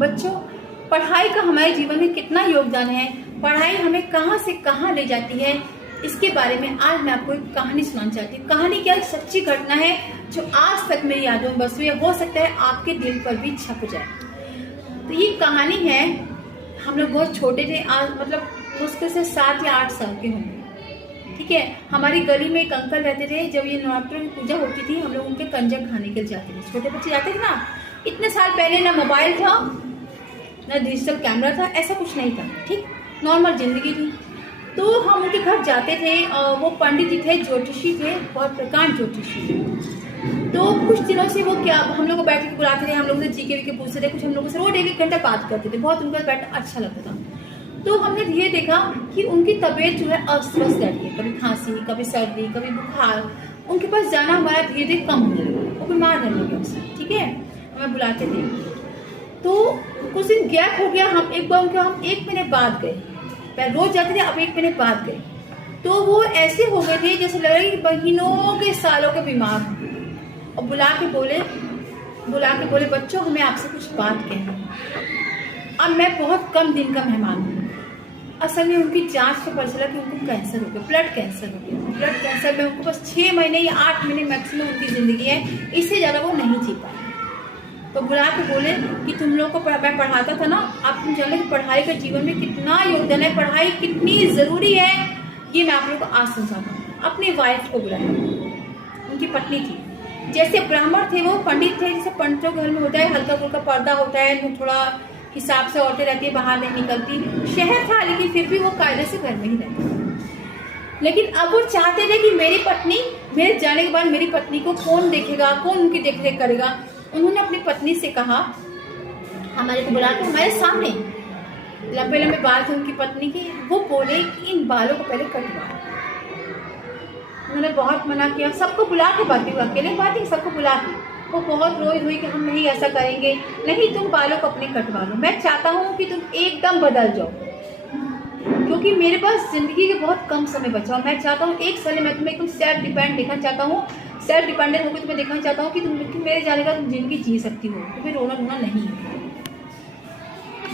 बच्चों, पढ़ाई का हमारे जीवन में कितना योगदान है, पढ़ाई हमें कहाँ से कहाँ ले जाती है, इसके बारे में आज मैं आपको एक कहानी सुनाना चाहती हूँ। कहानी क्या, एक सच्ची घटना है जो आज तक मेरी यादों में बसी हुई है, हो सकता है आपके दिल पर भी छप जाए। तो ये कहानी है, हम लोग बहुत छोटे थे, आज मतलब मुश्किल से 7 या 8 साल के होंगे, ठीक है। हमारी गली में एक अंकल रहते थे, जब ये नवरात्रों की पूजा होती थी हम लोग उनके कंजक खाने के लिए जाते थे। छोटे बच्चे जाते थे ना, इतने साल पहले ना मोबाइल था ना डिजिटल कैमरा था, ऐसा कुछ नहीं था, ठीक, नॉर्मल जिंदगी थी। तो हम उनके घर जाते थे और वो पंडित जी थे, ज्योतिषी थे, बहुत प्रकांड ज्योतिषी। तो कुछ दिनों से वो क्या हम लोग को बैठ के बुलाते थे, हम लोग से जीके वीके पूछते थे, कुछ हम लोगों से रोज 1-1 घंटा बात करते थे, बहुत उनका बैठना अच्छा लगता था। तो हमने धीरे देखा कि उनकी तबीयत जो है अस्वस्थ रहती है, कभी खांसी, कभी सर्दी, कभी बुखार। उनके पास जाना हमारा धीरे धीरे कम होने लगा, वो बीमार रहने लगे उससे, ठीक है। हमें बुलाते थे, तो कुछ दिन गैप हो गया, हम एक बार हम 1 महीने बाद गए, पहले रोज जाते थे, अब 1 महीने बाद गए। तो वो ऐसे हो गए थे जैसे लग रहा है कि महीनों के सालों के बीमार हो। और बुला के बोले बच्चों, हमें आपसे कुछ बात कहनी है। अब मैं बहुत कम दिन का मेहमान हूँ। असल में उनकी जांच से पता चला कि उनको कैंसर हो गया, ब्लड कैंसर हो गया। ब्लड कैंसर में उनको बस 6 महीने या 8 महीने मैक्सिमम उनकी जिंदगी है, इससे ज्यादा वो नहीं जी पाए। तो बुला के बोले कि तुम लोग को मैं पढ़ाता था ना, आप तुम जानो कि पढ़ाई का जीवन में कितना योगदान है, पढ़ाई कितनी जरूरी है, ये मैं आप लोग को आज समझाता हूँ। अपनी वाइफ को बुलाया, उनकी पत्नी थी, जैसे ब्राह्मण थे वो पंडित थे, जैसे पंडितों के घर में होता है, हल्का फुल्का पर्दा होता है, थोड़ा हिसाब से औरतें रहती है, बाहर नहीं निकलती। शहर था लेकिन फिर भी वो कायदे से घर में ही रहती। लेकिन अब वो चाहते थे कि मेरी पत्नी, मेरे जाने के बाद मेरी पत्नी को कौन देखेगा, कौन उनकी देखरेख करेगा। उन्होंने अपनी पत्नी से कहा, हमारे को बुला के हमारे सामने, लंबे लंबे बाल थे उनकी पत्नी की, वो बोले कि इन बालों को पहले कटवा। उन्होंने बहुत मना किया, सबको बुला के बात हुई, अकेले बात ही, सबको बुला के वो बहुत रोई हुई कि हम नहीं ऐसा करेंगे, नहीं तुम बालों को अपने कटवा लो, मैं चाहता हूँ कि तुम एकदम बदल जाओ, क्योंकि मेरे पास जिंदगी के बहुत कम समय बचा हो। मैं चाहता हूँ 1 साल में तुम्हें एकदम सेल्फ डिपेंड देखना चाहता हूँ, सेल्फ डिपेंडेंट होकर तुम्हें देखना चाहता हूँ कि तुम मेरे जाने का तुम जिंदगी जी सकती हो, तुम्हें रोना रोना नहीं है।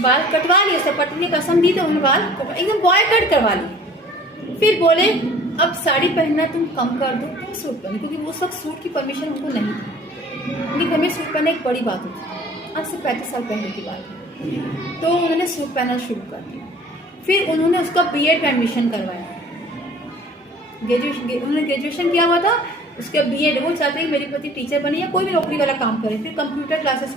बाल कटवा लिए, सब पत्नी ने कसम दी तो उन्होंने बाल एकदम बॉय कट करवा लिए। फिर बोले अब साड़ी पहनना तुम कम कर दो, तुम सूट पहनो, क्योंकि उस वक्त सूट की परमिशन उनको नहीं थी। उनके घर में सूट पहनना एक बड़ी बात होती, आज से 35 साल पहले की बात है। तो उन्होंने सूट पहनना शुरू कर दिया। फिर उन्होंने उसका बीएड का एडमिशन करवाया, उन्होंने ग्रेजुएशन किया हुआ था, उसके बीएड, वो चाहते हैं मेरी पति टीचर बने या कोई भी नौकरी वाला काम करे। फिर कंप्यूटर क्लासेस